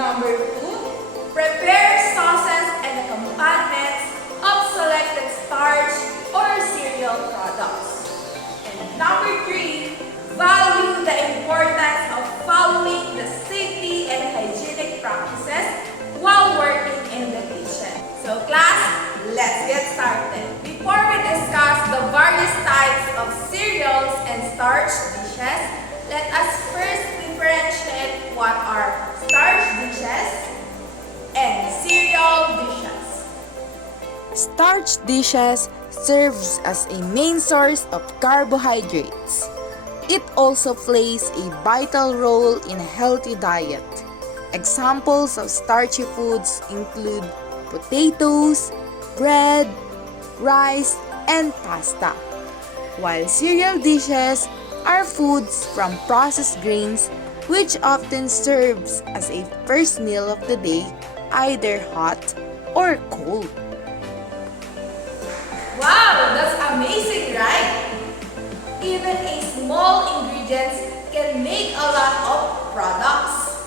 Number 2, prepare sauces and accompaniments of selected starch or cereal products. And number 3, value the importance of following the safety and hygienic practices while working in the kitchen. So class, let's get started. Before we discuss the various types of cereals and starch dishes, let us first differentiate what are starch dishes and cereal dishes. Starch dishes serves as a main source of carbohydrates. It also plays a vital role in a healthy diet. Examples of starchy foods include potatoes, bread, rice, and pasta. While cereal dishes are foods from processed grains which often serves as a first meal of the day, either hot or cold. Wow, that's amazing, right? Even a small ingredients can make a lot of products.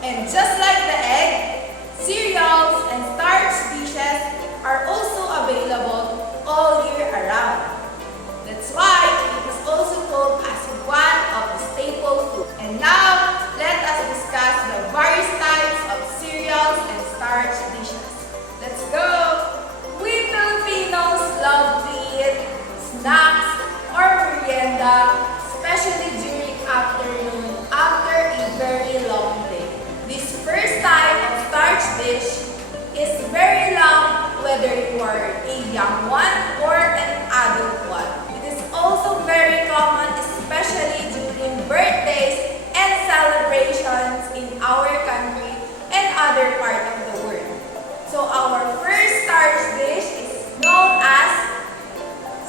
And just like the egg, cereals and starch dishes are also available all year around. That's why it is also called as one of the staple foods. And now, let us discuss the various types of cereals and starch dishes. Let's go! We Filipinos love to eat snacks or merienda, especially during afternoon after a very long day. This first type of starch dish is very long whether you are a young one or an adult one. It is also very common especially during birthdays and celebrations in our country and other part of the world. So our first starch dish is known as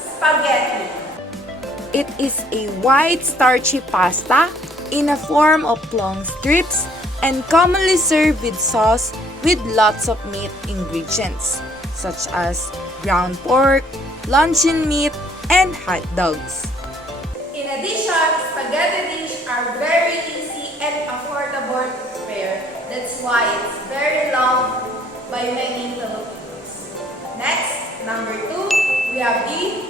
spaghetti. It is a white starchy pasta in a form of long strips and commonly served with sauce with lots of meat ingredients such as ground pork, luncheon meat, and hot dogs. In addition, spaghetti dish are very easy and affordable to prepare. That's why it's very loved by many Filipinos. Next, number 2, we have the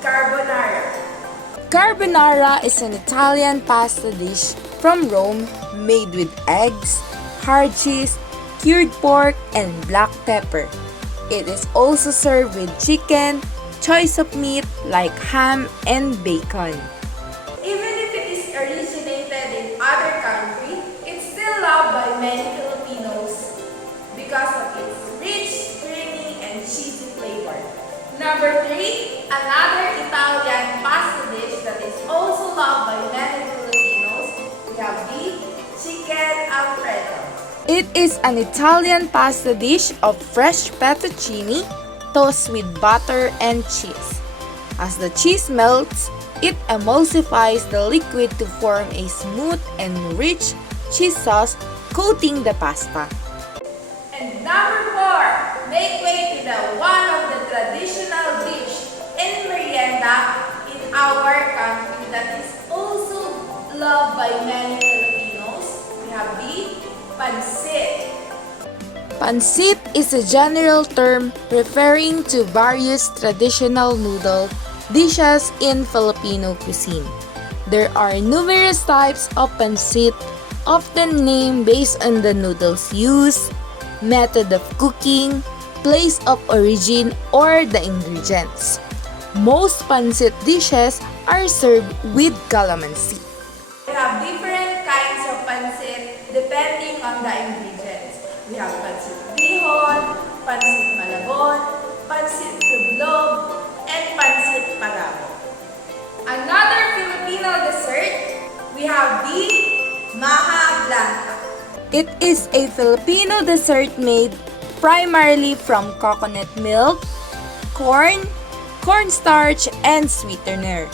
carbonara. Carbonara is an Italian pasta dish from Rome made with eggs, hard cheese, cured pork, and black pepper. It is also served with chicken, choice of meat like ham and bacon. Even if it is originated in other countries, it's still loved by many Filipinos because of its rich, creamy, and cheesy flavor. Number 3, another Italian pasta dish that is also loved by many Filipinos. We have the chicken alfredo. It is an Italian pasta dish of fresh fettuccine tossed with butter and cheese. As the cheese melts, it emulsifies the liquid to form a smooth and rich cheese sauce coating the pasta. And number 4, make way to the one of the traditional dish and merienda in our country that is also loved by many Filipinos. We have the pancit. Pancit is a general term referring to various traditional noodle dishes in Filipino cuisine. There are numerous types of pancit, often named based on the noodles used, method of cooking, place of origin, or the ingredients. Most pancit dishes are served with calamansi. We have different kinds of pancit depending on the ingredients. We have pancit bihon, pancit malabon, pancit tublog, and pancit palabo. Another Filipino dessert, we have the maha blanca. It is a Filipino dessert made primarily from coconut milk, corn, cornstarch, and sweetener,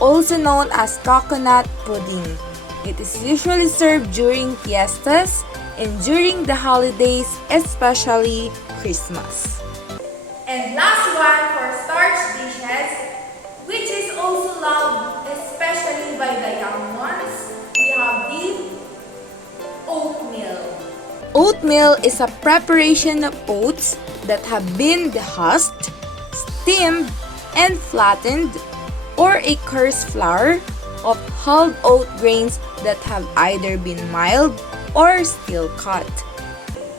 also known as coconut pudding. It is usually served during fiestas and during the holidays, especially Christmas. And last one for starch dishes, which is also loved especially by the young ones, we have the oatmeal. Oatmeal is a preparation of oats that have been dehusked, steamed, and flattened, or a coarse flour of hulled oat grains that have either been milled or steel cut.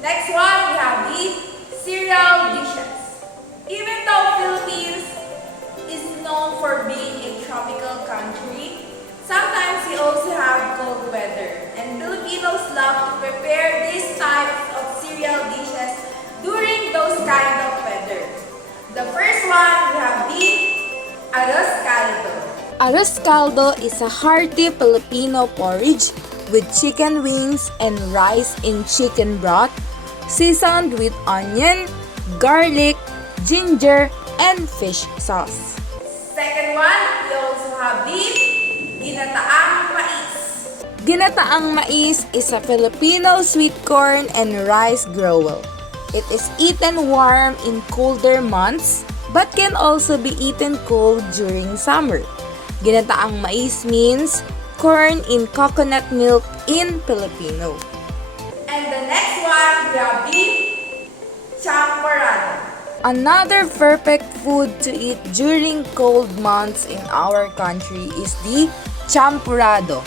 Next one, we have the cereal dishes. Even though Philippines is known for being a tropical country, sometimes we also have cold weather. And Filipinos love to prepare these types of cereal dishes during those kind of weather. The first one, we have the arroz caldo. Arroz caldo is a hearty Filipino porridge with chicken wings and rice in chicken broth, seasoned with onion, garlic, ginger, and fish sauce. Second one, we also have the ginataang mais. Ginataang mais is a Filipino sweet corn and rice gruel. It is eaten warm in colder months but can also be eaten cold during summer. Ginataang mais means corn in coconut milk in Filipino. And the next one, we have the champorado. Another perfect food to eat during cold months in our country is the champurrado.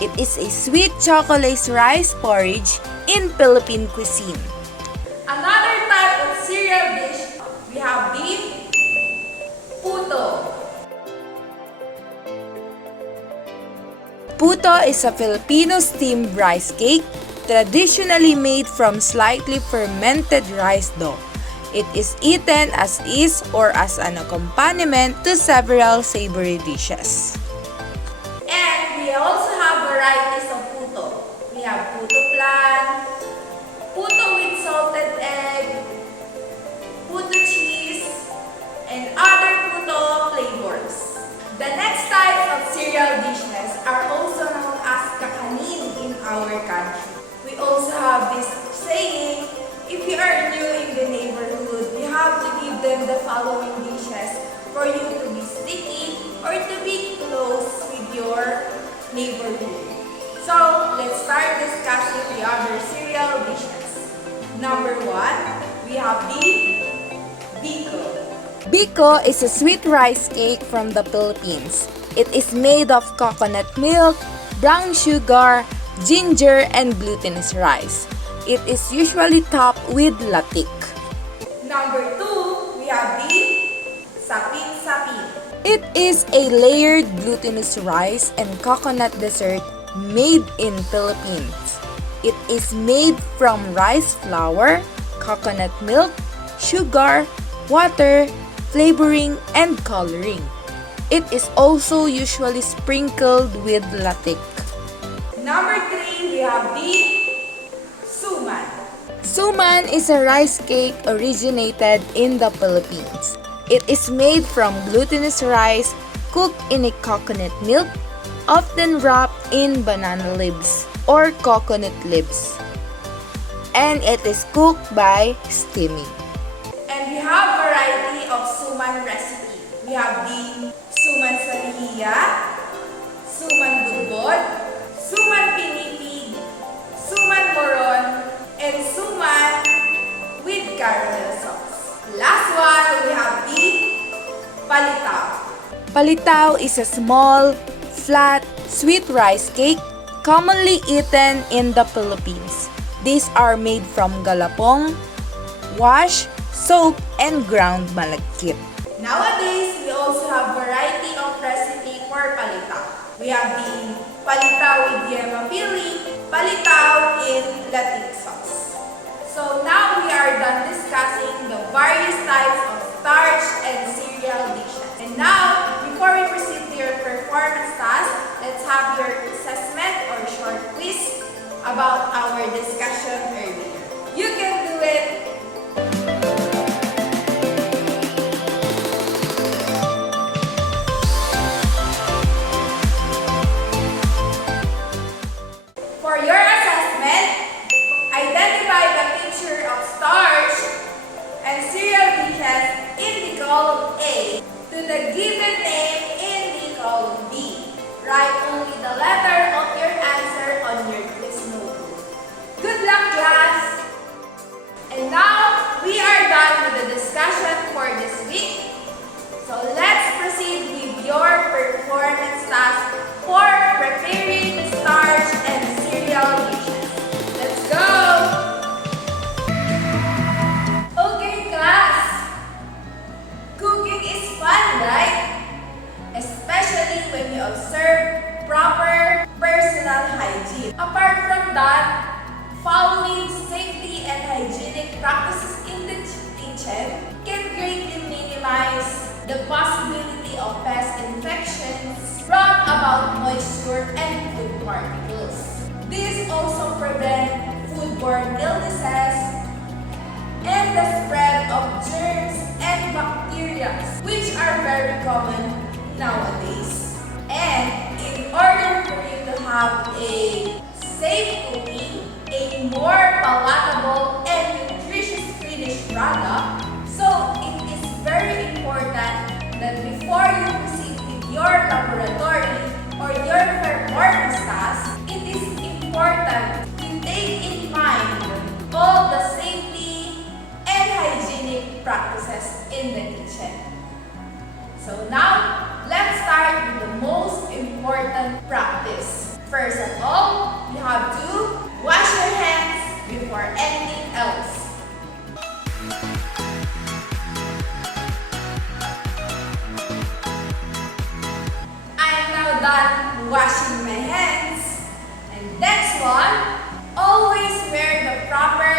It is a sweet chocolate rice porridge in Philippine cuisine. Another type of cereal dish, we have the puto. Puto is a Filipino steamed rice cake, traditionally made from slightly fermented rice dough. It is eaten as is or as an accompaniment to several savory dishes. And we also have varieties of puto. We have puto flan, puto with salted egg, puto cheese, and other puto flavors. The next type of cereal dishes are also known as kakanin in our country. We also have this saying, if you are new in the neighborhood, you have to give them the following dishes for you to be sticky or to be close with your neighborhood. So, let's start discussing the other cereal dishes. Number one, we have the biko. Biko is a sweet rice cake from the Philippines. It is made of coconut milk, brown sugar, ginger, and glutinous rice. It is usually topped with latik. Number two, we have the sapin-sapin. It is a layered glutinous rice and coconut dessert made in Philippines. It is made from rice flour, coconut milk, sugar, water, flavoring, and coloring. It is also usually sprinkled with latik. Number three, we have the suman. Suman is a rice cake originated in the Philippines. It is made from glutinous rice cooked in a coconut milk, often wrapped in banana leaves or coconut leaves. And it is cooked by steaming. And we have variety of suman recipe. We have the suman sa lihiya, suman budbod, suman pinipig, suman moron, and suman with caramel sauce. Last one, we have the palitao. Palitao is a small, flat, sweet rice cake commonly eaten in the Philippines. These are made from galapong, wash, soaked, and ground malagkit. Nowadays, we also have variety of recipe for palitao. We have the palitao with yema filling, palitao in latik sauce. So now we are done discussing the various types of starch and cereal dishes. And now, before we proceed to your performance task, let's have your assessment or short quiz about our discussion earlier. You can do it! For your assessment, identify the picture of starch and cereal dishes in the column A to the given name in the column B. Write only the letter of your answer on your quiz notebook. Good luck, class! done following safety and hygienic practices in the kitchen can greatly minimize the possibility of pest infections brought about moisture and food particles. This also prevents foodborne illnesses and the spread of germs and bacteria, which are very common nowadays. And in order for you to have a safe cooking, a more palatable and nutritious finished product, so it is very important that before you proceed with your laboratory or your performance task, it is important to take in mind all the safety and hygienic practices in the kitchen. So now, let's start with the most important practice. First of all, you have to wash your hands before anything else. I am now done washing my hands. And next one, always wear the proper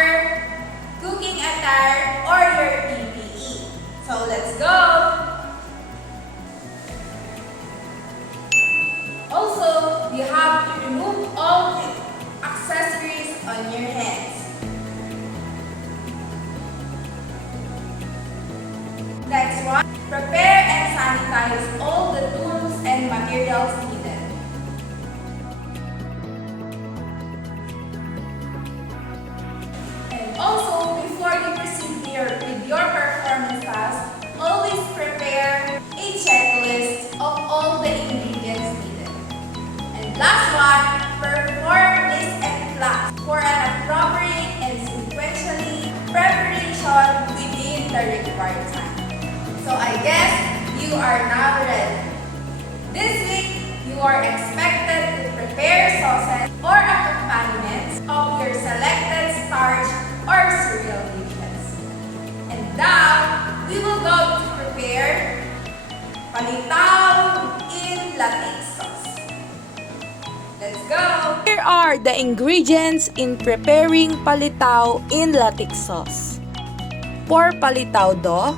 cooking attire or your PPE. So let's go! Also, you have to remove all the accessories on your hands. Next one, prepare and sanitize all the tools and materials needed. And also, before you proceed with your performance task, always prepare a checklist of all the ingredients needed. And last one, perform list and class for an appropriate and sequentially preparation within the required time. So I guess you are now ready. This week, you are expected to prepare sauces or accompaniments of your selected starch or cereal dishes. And now, we will go to prepare palitao in latex sauce. Let's go! Here are the ingredients in preparing palitao in latex sauce. For palitao dough,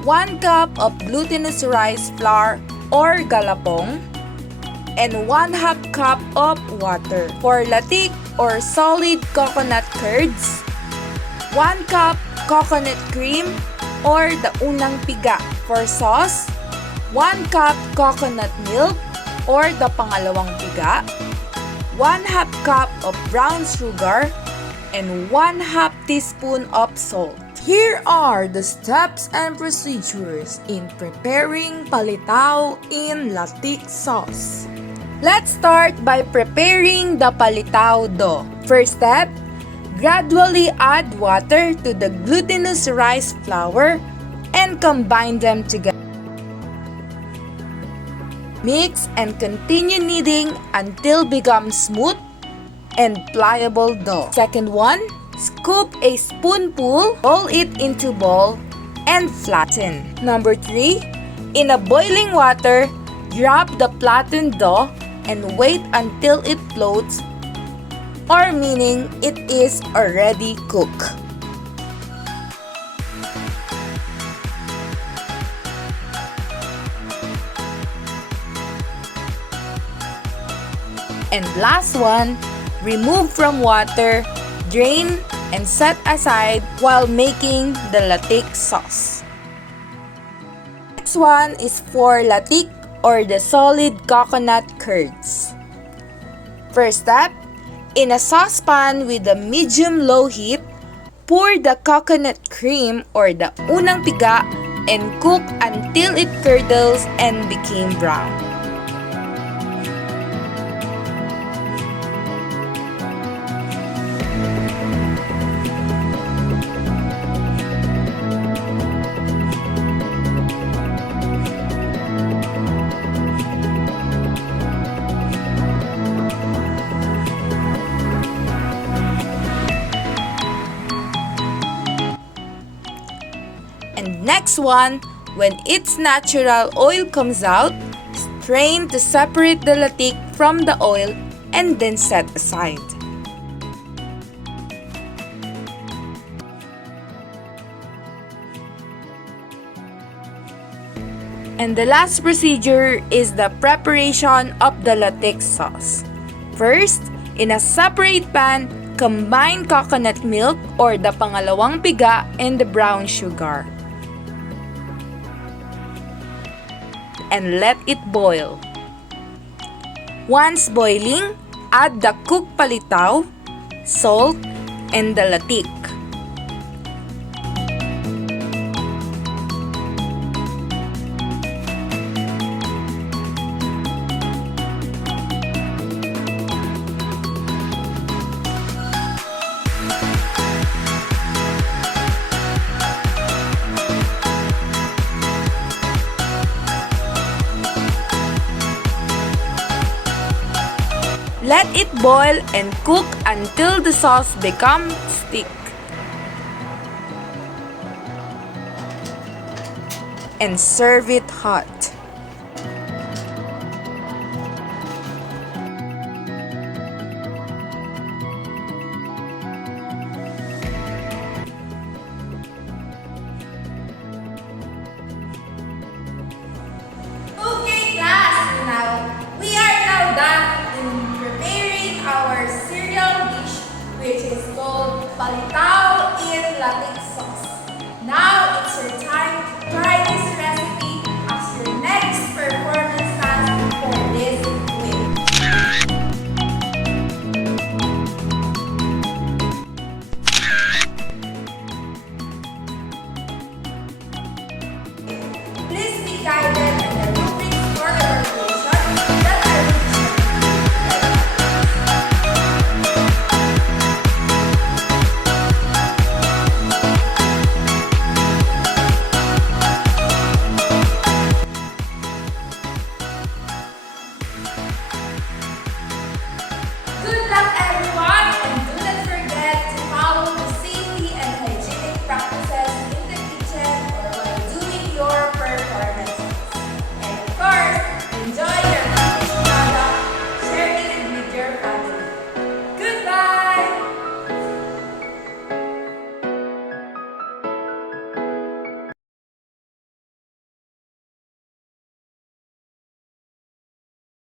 1 cup of glutinous rice flour or galapong, and 1/2 cup of water. For latik or solid coconut curds, 1 cup coconut cream or the unang piga. For sauce, 1 cup coconut milk or the pangalawang piga, 1/2 cup of brown sugar, and 1/2 teaspoon of salt. Here are the steps and procedures in preparing palitao in latex sauce. Let's start by preparing the palitao dough. First step, gradually add water to the glutinous rice flour and combine them together. Mix and continue kneading until becomes smooth and pliable dough. Second one, scoop a spoonful, roll it into ball, and flatten. Number 3, in a boiling water, drop the flattened dough and wait until it floats, or meaning it is already cooked. And last one, remove from water, drain, and set aside while making the latex sauce. Next one is for latik or the solid coconut curds. First step, in a saucepan with a medium-low heat, pour the coconut cream or the unang piga and cook until it curdles and became brown. And next one, when its natural oil comes out, strain to separate the latik from the oil and then set aside. And the last procedure is the preparation of the latex sauce. First, in a separate pan, combine coconut milk or the pangalawang piga and the brown sugar. And let it boil. Once boiling, add the cooked palitao, salt, and the latik. Let it boil and cook until the sauce becomes thick. And serve it hot. Okay, class. We are now done in preparing our cereal dish, which is called palitao in latex sauce. Now it's your time